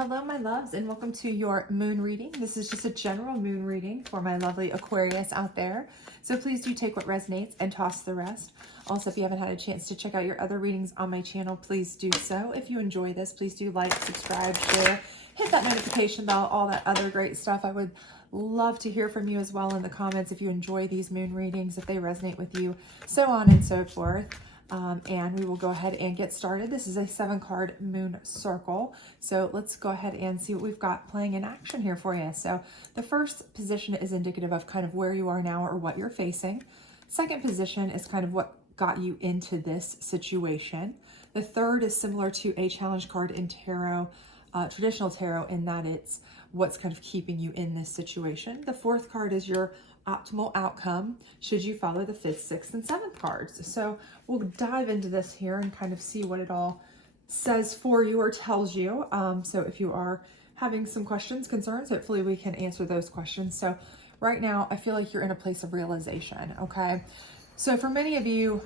Hello, my loves, and welcome to your moon reading. This is just a general moon reading for my lovely Aquarius out there. So please do take what resonates and toss the rest. Also, if you haven't had a chance to check out your other readings on my channel, please do so. If you enjoy this, please do like, subscribe, share, hit that notification bell, all that other great stuff. I would love to hear from you as well in the comments if you enjoy these moon readings, if they resonate with you, so on and so forth. And we will go ahead and get started. This is a 7-card moon circle. So let's go ahead and see what we've got playing in action here for you. So the first position is indicative of kind of where you are now or what you're facing. Second position is kind of what got you into this situation. The third is similar to a challenge card in tarot, traditional tarot, in that it's what's kind of keeping you in this situation. The fourth card is your optimal outcome should you follow the 5th, 6th, and 7th cards. So we'll dive into this here and kind of see what it all says for you or tells you. So if you are having some questions, concerns, hopefully we can answer those questions. So right now, I feel like you're in a place of realization, okay? So for many of you,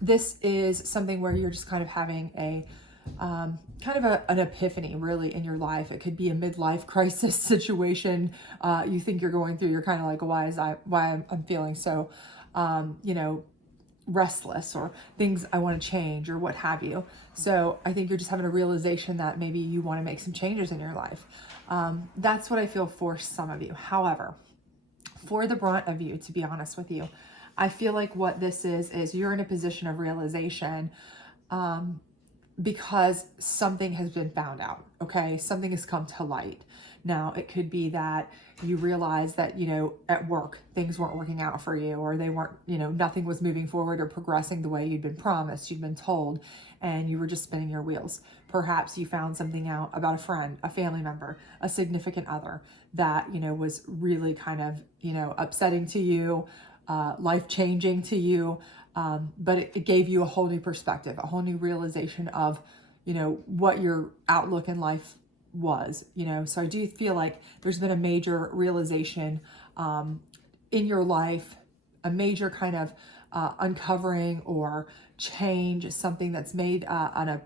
this is something where you're just kind of having a an epiphany really in your life. It could be a midlife crisis situation you think you're going through. You're kind of like, why I'm feeling so restless, or things I want to change, or what have you. So I think you're just having a realization that maybe you want to make some changes in your life. That's what I feel for some of you. However, for the brunt of you, to be honest with you, I feel like what this is you're in a position of realization because something has been found out, okay? Something has come to light. Now, it could be that you realize that, at work, things weren't working out for you, or they weren't, nothing was moving forward or progressing the way you'd been promised, you'd been told, and you were just spinning your wheels. Perhaps you found something out about a friend, a family member, a significant other that, was really kind of, upsetting to you, life-changing to you. But it gave you a whole new perspective, a whole new realization of, what your outlook in life was, So I do feel like there's been a major realization in your life, a major kind of uncovering or change, something that's made an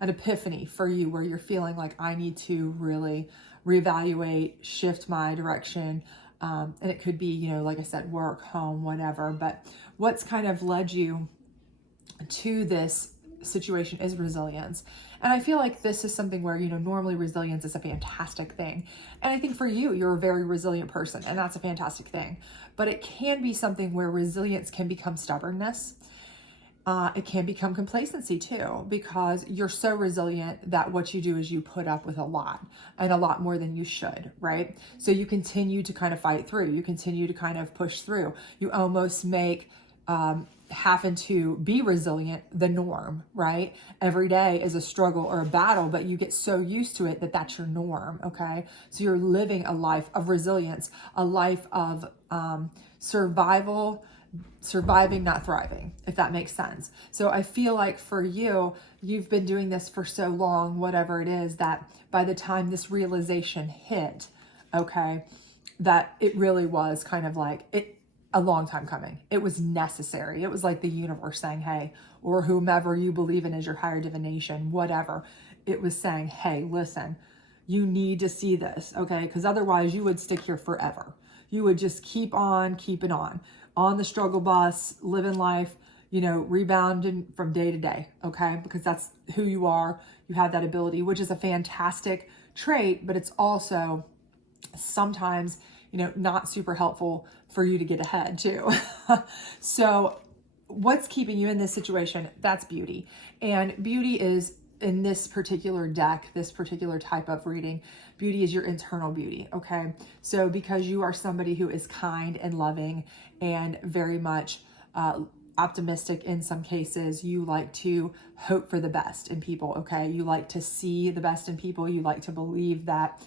epiphany for you, where you're feeling like, I need to really reevaluate, shift my direction. And it could be, like I said, work, home, whatever. But what's kind of led you to this situation is resilience. And I feel like this is something where, normally resilience is a fantastic thing. And I think for you, you're a very resilient person, and that's a fantastic thing. But it can be something where resilience can become stubbornness. It can become complacency too, because you're so resilient that what you do is you put up with a lot, and a lot more than you should, right? So you continue to kind of fight through, you continue to kind of push through. You almost make having to be resilient the norm, right? Every day is a struggle or a battle, but you get so used to it that that's your norm, okay? So you're living a life of resilience, a life of surviving, not thriving, if that makes sense. So I feel like for you, you've been doing this for so long, whatever it is, that by the time this realization hit, okay, that it really was kind of like a long time coming. It was necessary. It was like the universe saying, hey, or whomever you believe in as your higher divination, whatever, it was saying, hey, listen, you need to see this, okay? Because otherwise you would stick here forever. You would just keep on keeping on the struggle bus, living life, rebounding from day to day, okay? Because that's who you are. You have that ability, which is a fantastic trait, but it's also sometimes, not super helpful for you to get ahead too. So what's keeping you in this situation? That's beauty. And beauty is, in this particular deck, this particular type of reading, beauty is your internal beauty, okay? So because you are somebody who is kind and loving and very much optimistic in some cases, you like to hope for the best in people, okay? You like to see the best in people. You like to believe that,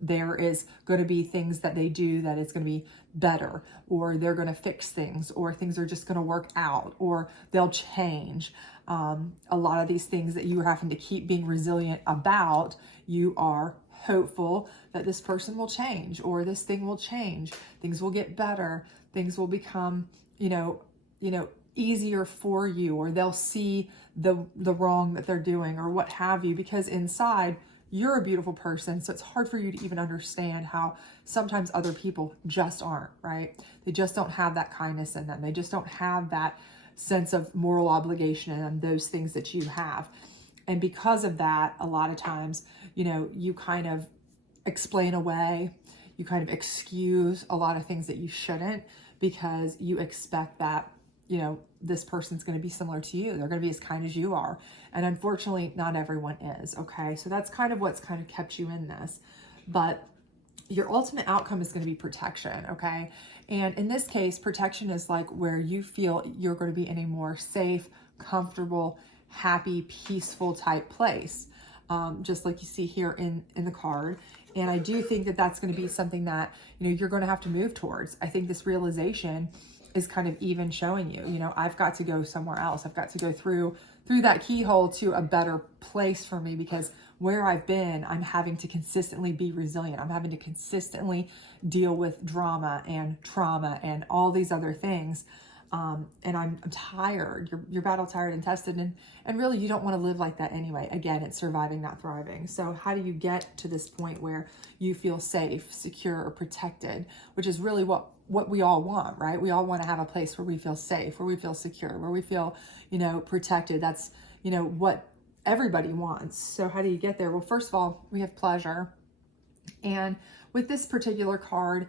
there is going to be things that they do that it's going to be better, or they're going to fix things, or things are just going to work out, or they'll change. A lot of these things that you are having to keep being resilient about, you are hopeful that this person will change, or this thing will change, things will get better, things will become, easier for you, or they'll see the wrong that they're doing, or what have you, because inside you're a beautiful person. So it's hard for you to even understand how sometimes other people just aren't, right? They just don't have that kindness in them. They just don't have that sense of moral obligation and those things that you have. And because of that, a lot of times, you know, you kind of explain away, you kind of excuse a lot of things that you shouldn't, because you expect that, you know, this person's going to be similar to you. They're going to be as kind as you are. And unfortunately, not everyone is. Okay. So that's kind of what's kind of kept you in this. But your ultimate outcome is going to be protection. Okay. And in this case, protection is like where you feel you're going to be in a more safe, comfortable, happy, peaceful type place. Just like you see here in the card. And I do think that that's going to be something that, you know, you're going to have to move towards. I think this realization is kind of even showing you, you know, I've got to go somewhere else. I've got to go through that keyhole to a better place for me, because where I've been, I'm having to consistently be resilient. I'm having to consistently deal with drama and trauma and all these other things. And I'm tired. You're battle tired and tested, and really you don't want to live like that anyway. Again, it's surviving, not thriving. So how do you get to this point where you feel safe, secure, or protected, which is really what we all want, right? We all want to have a place where we feel safe, where we feel secure, where we feel, you know, protected. That's, you know, what everybody wants. So how do you get there? Well, first of all, we have pleasure. And with this particular card,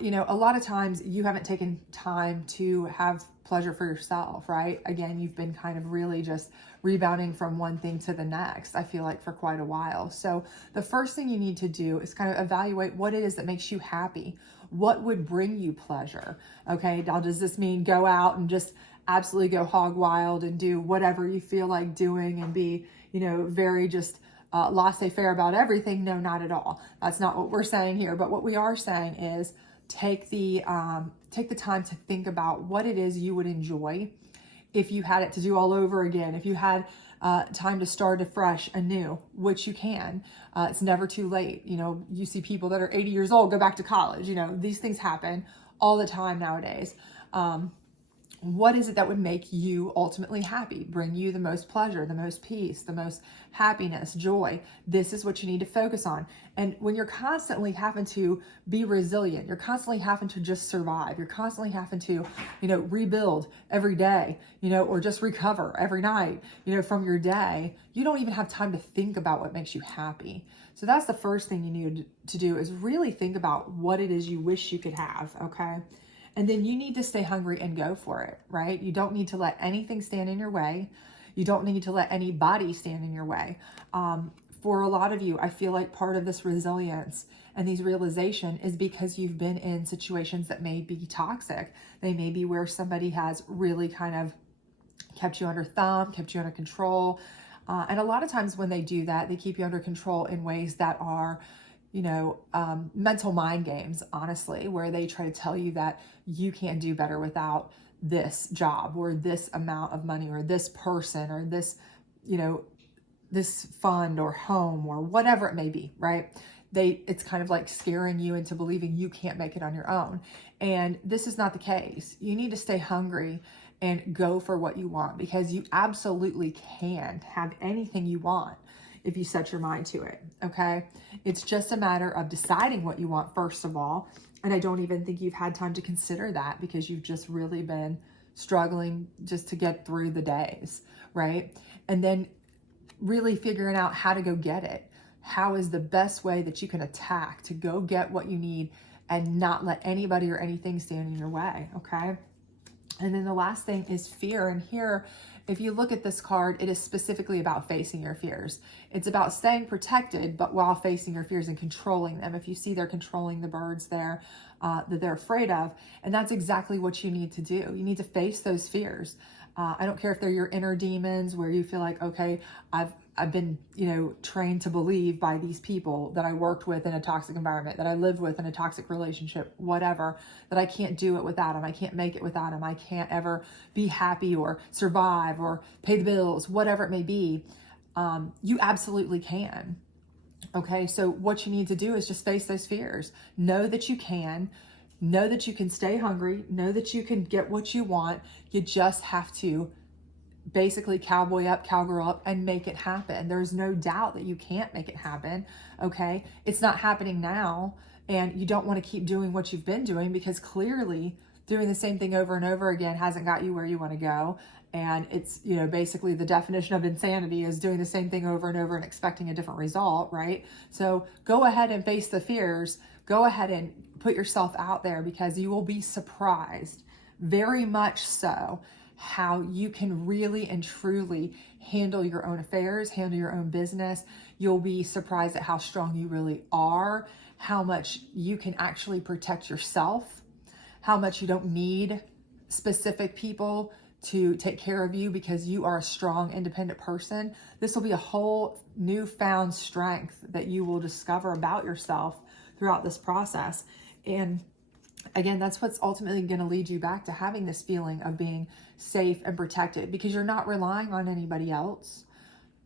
you know, a lot of times you haven't taken time to have pleasure for yourself, right? Again, you've been kind of really just rebounding from one thing to the next, I feel like, for quite a while. So the first thing you need to do is kind of evaluate what it is that makes you happy. What would bring you pleasure? Okay, now does this mean go out and just absolutely go hog wild and do whatever you feel like doing and be, you know, very just laissez-faire about everything? No, not at all. That's not what we're saying here. But what we are saying is take the time to think about what it is you would enjoy if you had it to do all over again. If you had time to start afresh, anew, which you can. It's never too late. You know, you see people that are 80 years old go back to college. You know, these things happen all the time nowadays. What is it that would make you ultimately happy, bring you the most pleasure, the most peace, the most happiness, joy? This is what you need to focus on. And when you're constantly having to be resilient, you're constantly having to just survive, you're constantly having to, you know, rebuild every day, you know, or just recover every night, you know, from your day, you don't even have time to think about what makes you happy. So that's the first thing you need to do, is really think about what it is you wish you could have, okay? And then you need to stay hungry and go for it, right? You don't need to let anything stand in your way. You don't need to let anybody stand in your way. For a lot of you, I feel like part of this resilience and these realization is because you've been in situations that may be toxic. They may be where somebody has really kind of kept you under thumb, kept you under control. And a lot of times when they do that, they keep you under control in ways that are, you know, mental mind games, honestly, where they try to tell you that you can't do better without this job or this amount of money or this person or this, you know, this fund or home or whatever it may be, right? It's kind of like scaring you into believing you can't make it on your own. And this is not the case. You need to stay hungry and go for what you want, because you absolutely can have anything you want if you set your mind to it, okay? It's just a matter of deciding what you want, first of all. And I don't even think you've had time to consider that, because you've just really been struggling just to get through the days, right? And then really figuring out how to go get it. How is the best way that you can attack to go get what you need and not let anybody or anything stand in your way, okay? And then the last thing is fear. And here, if you look at this card, it is specifically about facing your fears. It's about staying protected, but while facing your fears and controlling them. If you see they're controlling the birds there that they're afraid of, and that's exactly what you need to do. You need to face those fears. I don't care if they're your inner demons where you feel like, okay, I've been, you know, trained to believe by these people that I worked with in a toxic environment, that I lived with in a toxic relationship, whatever, that I can't do it without them. I can't make it without them. I can't ever be happy or survive or pay the bills, whatever it may be. You absolutely can. Okay, so what you need to do is just face those fears. Know that you can. Know that you can stay hungry. Know that you can get what you want. You just have to basically cowboy up, cowgirl up, and make it happen. There's no doubt that you can't make it happen, okay? It's not happening now, and you don't want to keep doing what you've been doing, because clearly doing the same thing over and over again hasn't got you where you want to go. And it's, you know, basically the definition of insanity is doing the same thing over and over and expecting a different result, right? So go ahead and face the fears. Go ahead and put yourself out there, because you will be surprised, very much so, how you can really and truly handle your own affairs, handle your own business. You'll be surprised at how strong you really are, how much you can actually protect yourself, how much you don't need specific people to take care of you, because you are a strong, independent person. This will be a whole newfound strength that you will discover about yourself throughout this process. And again, that's what's ultimately going to lead you back to having this feeling of being safe and protected, because you're not relying on anybody else.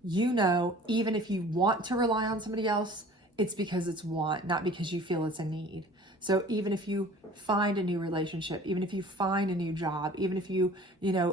You know, even if you want to rely on somebody else, it's because it's want, not because you feel it's a need. So even if you find a new relationship, even if you find a new job, even if you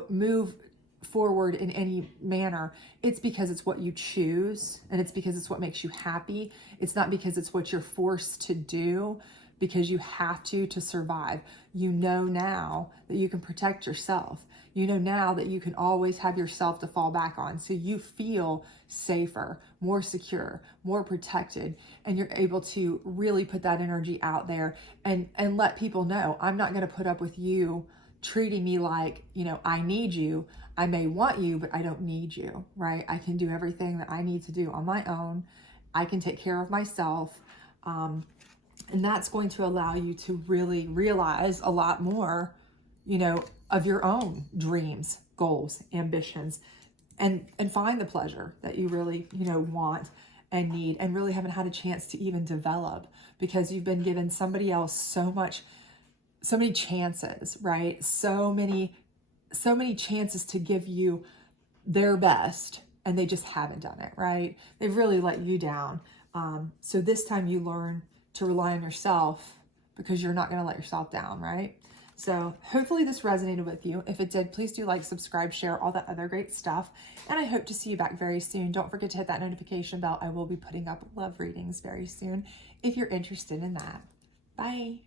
move forward in any manner, it's because it's what you choose, and it's because it's what makes you happy. It's not because it's what you're forced to do, because you have to survive. You know now that you can protect yourself. You know now that you can always have yourself to fall back on. So you feel safer, more secure, more protected, and you're able to really put that energy out there and let people know, I'm not going to put up with you treating me like, I need you. I may want you, but I don't need you, right? I can do everything that I need to do on my own. I can take care of myself. And that's going to allow you to really realize a lot more, of your own dreams, goals, ambitions, and find the pleasure that you really, want and need, and really haven't had a chance to even develop, because you've been given somebody else so many chances, right? So many chances to give you their best, and they just haven't done it, right? They've really let you down. So this time you learn to rely on yourself, because you're not going to let yourself down, right? So hopefully this resonated with you. If it did, please do like, subscribe, share, all that other great stuff. And I hope to see you back very soon. Don't forget to hit that notification bell. I will be putting up love readings very soon if you're interested in that. Bye.